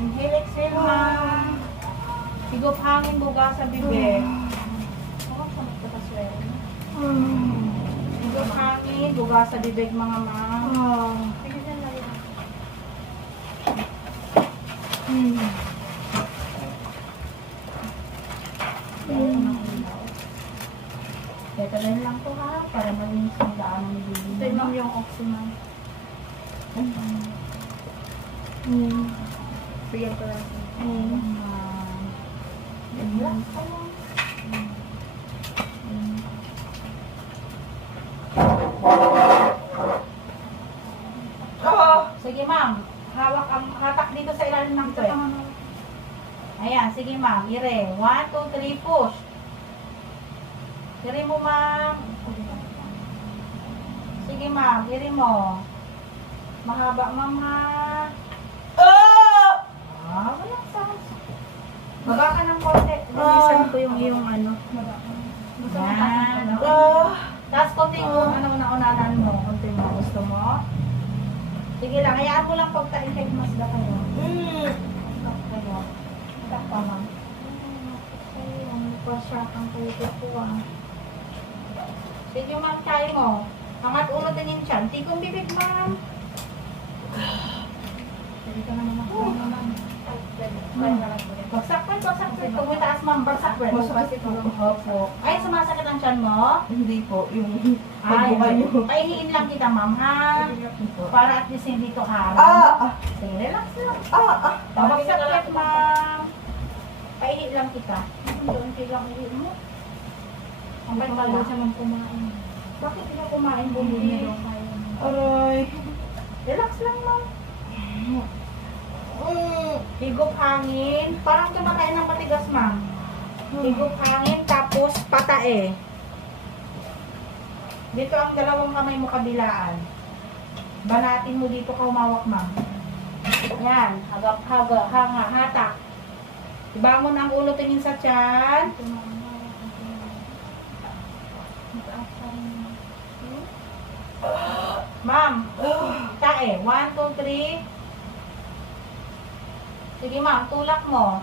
Inhale, exhale, ma'am. Higop hangin, buga sa bibig. Higop hangin, buga sa bibig, mga ma'am. Tetalan lang to ha, para malinis ang daan ng bibig. Ito ma'am yung oxyman. Bigyan ko lang. Relax ka lang. Sige ma'am, hawak ang hatak dito sa ilalim ng puwet. Ayan, sige ma'am, ire. 1, 2, 3, push. Ire mo ma'am. Sige ma'am, ire mo. Mahaba ma'am ha. Walang sounds. Baba ka ng konti. Bilisan ko yung iyong ano. Yan. Tapos konti yung una-unanan mo. Konti mo. Gusto mo? Sige lang. Hayaan mo lang pagtain kayo. Masda kayo. Kayo. Tak pa ma'am. Ang pasyakan kayo ko ah. Sige ma'am, kaya mo. Angat ulo din yung tiyan. Tikong bibig ma'am. Sige ka naman ako ma'am. Bagsak pa, bagsak pa. Kung may taas ma'am, bagsak pa. Opo. Ay, sumasakit ang tiyan mo? Hindi po, yung Ay, pagbuka niyo. pahihiin lang kita ma'am ha. Para at least hindi to harap. Sige, relax lang. Bagsak pa ma'am. Pahihiin lang kita. Doon lang ihiin mo. Ang pala siya ma'am kumain. Bakit hindi ka kumain? Bumili. Aray. Relax lang ma'am. Higop hangin. Parang kumakain ng patigas, ma'am. Higop hangin, tapos patae. Dito ang dalawang kamay mo kabilaan. Banatin mo dito ka humawak, ma'am. Yan. Hanga, hatak. Ibangon ang ulo, tingin sa tiyan. Ma'am, tae. 1, 2, 3. Sige ma'am, tulak mo.